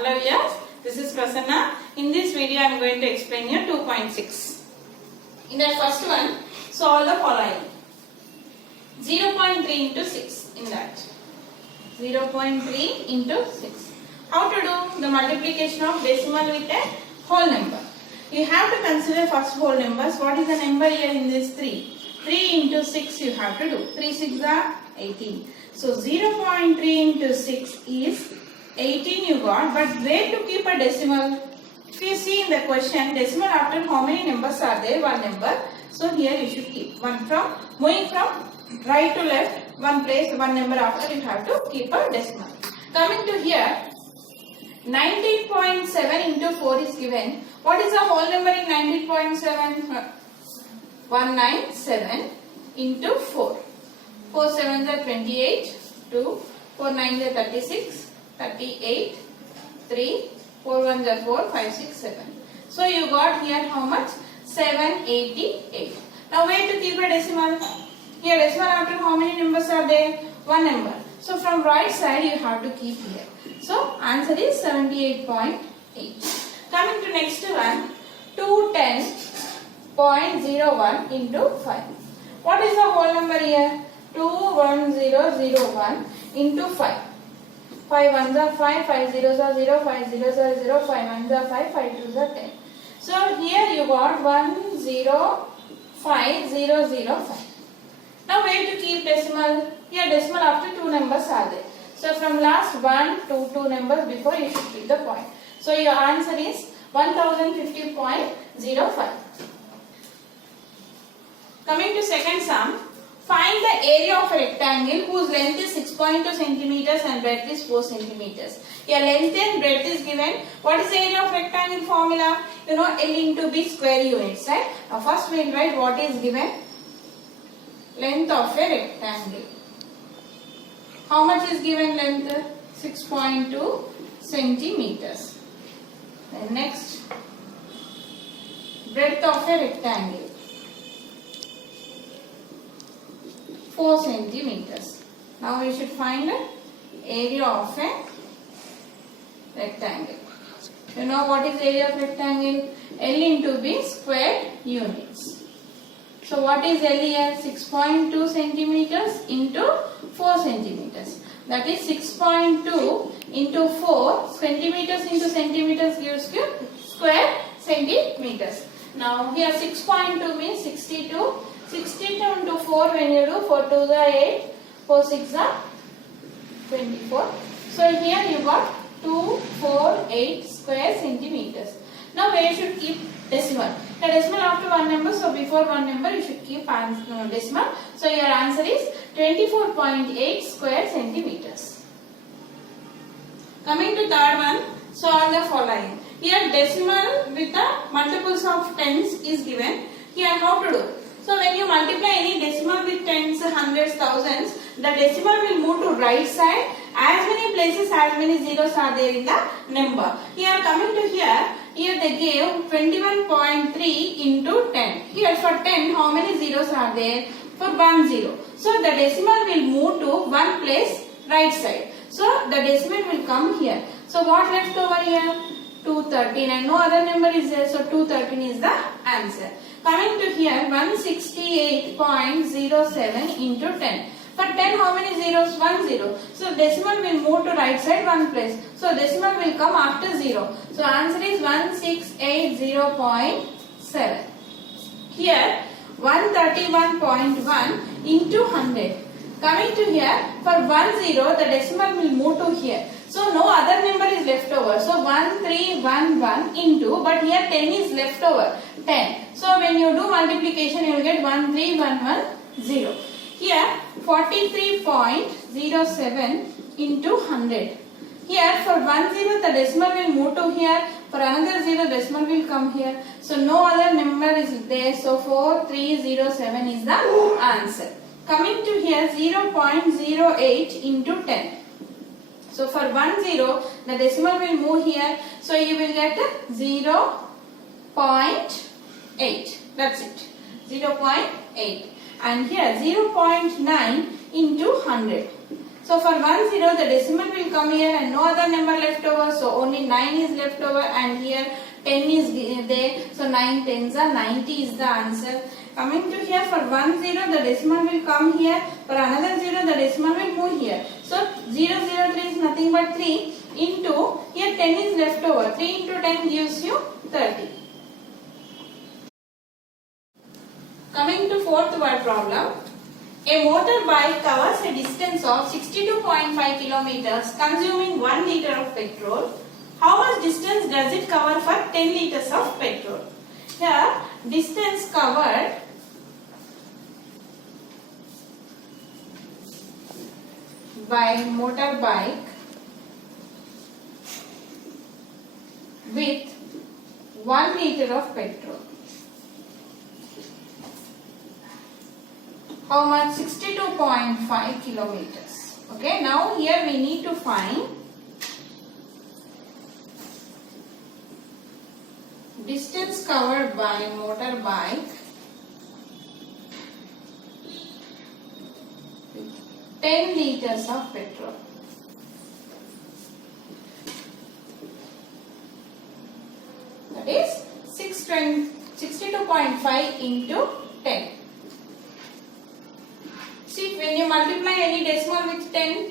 Hello, yes, this is Prasanna. In this video, I am going to explain you 2.6. In that first one, solve the following. 0.3 into 6 in that. 0.3 into 6. How to do the multiplication of decimal with a whole number? You have to consider first whole numbers. What is the number here in this 3? 3 into 6 you have to do. 3 6 are 18. So 0.3 into 6 is 18 you got, but where to keep a decimal? If you see in the question, decimal after how many numbers are there? One number. So here you should keep one from, moving from right to left, one place, one number after you have to keep a decimal. Coming to here, 19.7 into 4 is given. What is the whole number in 19.7? 197 into 4. 4 7s are 28, 2, 4 9s are 36, 38, 3, 4 1s are 4, 5, 6, 7. So you got here how much? 788. Now where to keep a decimal? Here decimal after how many numbers are there? One number. So from right side you have to keep here. So answer is 78.8. Coming to next one, 210.01 into 5. What is the whole number here? 21001 into 5. 5 ones are 5, 5 zeros are 0, 5 zeros are 0, 5 ones are 5, 5 twos are 10. So here you got 105,005. Now where to keep decimal? Here decimal after two numbers are there. So from last 1 to 2 numbers before you should keep the point. So your answer is 1050.05. Coming to second sum, find the area of a rectangle whose length is 6.2 centimeters and breadth is 4 centimeters. Here length and breadth is given. What is the area of rectangle formula? You know, L into B square units, right? Now first we will write what is given. Length of a rectangle. How much is given length? 6.2 centimeters. Then next, breadth of a rectangle. 4 centimeters. Now we should find the area of a rectangle. You know what is area of rectangle? L into B square units. So what is L here? 6.2 centimeters into 4 centimeters. That is 6.2 into 4 centimeters into centimeters gives you square centimeters. Now here 6.2 means 62. 62 into 4 when you do 4 2s are 8, 4 6 are 24. So here you got 248 square centimeters. Now where you should keep decimal? The decimal after one number, so before one number you should keep decimal. So your answer is 24.8 square centimeters. Coming to third one, solve the following. Here decimal with the multiples of tens is given. Here how to do? So when you multiply any decimal with tens, hundreds, thousands, the decimal will move to right side. As many places, as many zeros are there in the number. Here coming to here they gave 21.3 into 10. Here for 10, how many zeros are there? For 1 0. So the decimal will move to one place right side. So the decimal will come here. So what left over here? 213 and no other number is there. So 213 is the answer. Coming to here 168.07 into 10. For 10 how many zeros? 1 0. So decimal will move to right side one place. So decimal will come after 0. So answer is 1680.7. Here 131.1 into 100. Coming to here for 1 0 the decimal will move to here. So no other number is left over. So 1311 into, but here 10 is left over. 10. So when you do multiplication you will get 13110. Here 43.07 into 100. Here for 1 0 the decimal will move to here. For another 0 decimal will come here. So no other number is there. So 4307 is the answer. Coming to here 0.08 into 10. So for 1 0 the decimal will move here. So you will get 0.8. That's it. 0.8. And here 0.9 into 100. So for 10 the decimal will come here and no other number left over, so only 9 is left over, and here 10 is there, so 9 tens are 90 is the answer. Coming to here, for 10 the decimal will come here, for another 0 the decimal will move here. So 003 is nothing but 3 into, here 10 is left over, 3 into 10 gives you 30. Coming to fourth word problem. A motorbike covers a distance of 62.5 kilometers consuming 1 liter of petrol. How much distance does it cover for 10 liters of petrol? Here, distance covered by motorbike with 1 liter of petrol. How much? 62.5 kilometers. Okay, now here we need to find distance covered by motorbike with 10 liters of petrol. That is 62.5 into 10. See, when you multiply any decimal with 10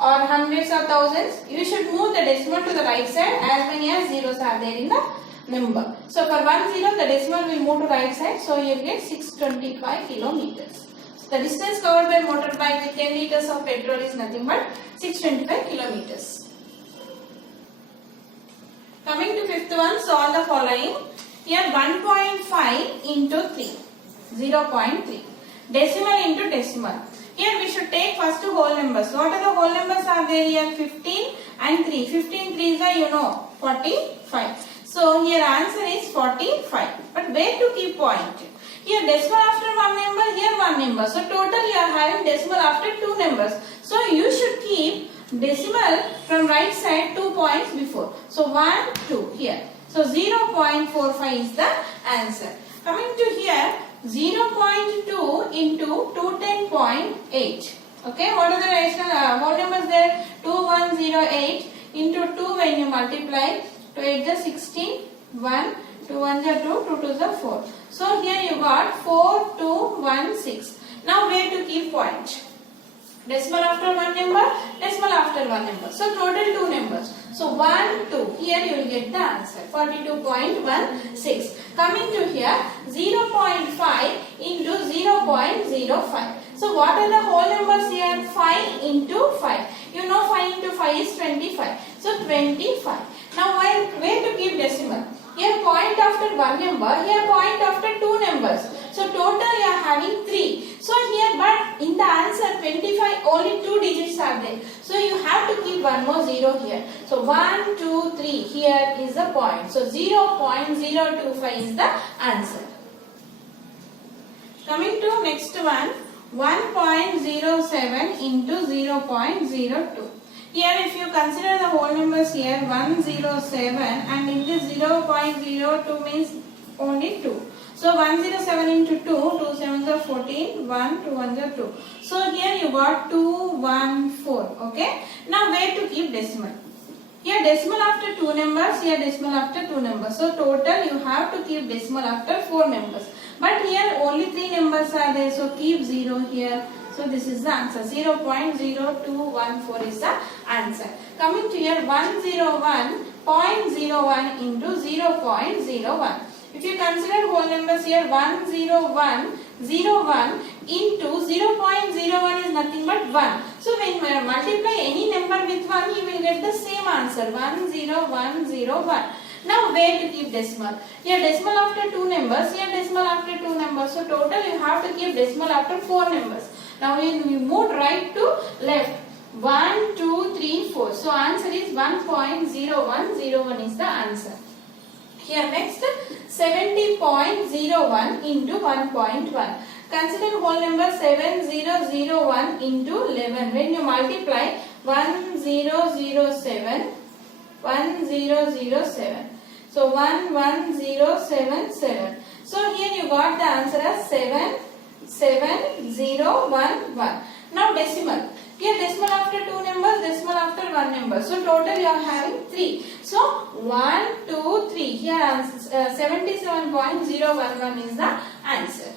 or hundreds or thousands, you should move the decimal to the right side as many as zeros are there in the number. So for 10 the decimal will move to right side, so you will get 625 kilometers. So the distance covered by motorbike with 10 liters of petrol is nothing but 625 kilometers. Coming to fifth one, solve the following. Here 1.5 into 3, 0.3. Decimal into decimal. Here we should take first whole numbers. What are the whole numbers are there here? 15 and 3. 15 3 is you know 45. So here answer is 45. But where to keep point? Here decimal after one number, here one number. So total you are having decimal after two numbers. So you should keep decimal from right side 2 points before. So 1, 2 here. So 0.45 is the answer. Coming to here, 0.2 into 210.8. Okay, what are the rational whole numbers there? 2108 into 2 when you multiply. 2 8 is 16, 1, 2 1 is 2, 2 2 is 4. So here you got 4216. Now where to keep point? Decimal after one number, decimal after one number. So total two numbers. So 1, 2. Here you will get the answer. 42.16. Coming to here, 0.5 into 0.05. So what are the whole numbers here? 5 into 5. You know 5 into 5 is 25. So 25. Now where to keep decimal? Here point after one number, here point after two numbers. So total you are having 3. So here but in the answer 25 only 2 digits are there. So you have to keep one more 0 here. So 1, 2, 3 here is the point. So 0.025 is the answer. Coming to next one, 1.07 into 0.02. Here if you consider the whole numbers here 107 and in this 0.02 means only 2. So 107 into 2, 2 7s are 14, 1, 2 1s are 2. So here you got 214. Okay. Now where to keep decimal? Here decimal after 2 numbers, here decimal after 2 numbers. So total you have to keep decimal after 4 numbers. But here only 3 numbers are there, so keep 0 here. So this is the answer. 0.0214 is the answer. Coming to here 101.01 into 0.01. If you consider whole numbers here 10101 into 0.01 is nothing but 1. So when you multiply any number with 1, you will get the same answer 10101. Now where to keep decimal? Here decimal after 2 numbers, here decimal after 2 numbers. So total you have to keep decimal after 4 numbers. Now when we move right to left, 1, 2, 3, 4. So answer is 1.0101 is the answer. Here next 70.01 into 1.1. Consider whole number 7001 into 11. When you multiply 1007, 1007. So 11077. So here you got the answer as 77011. Now decimal. Here decimal after one number. So total you are having 3. So 1, 2, 3. Here 77.011 is the answer.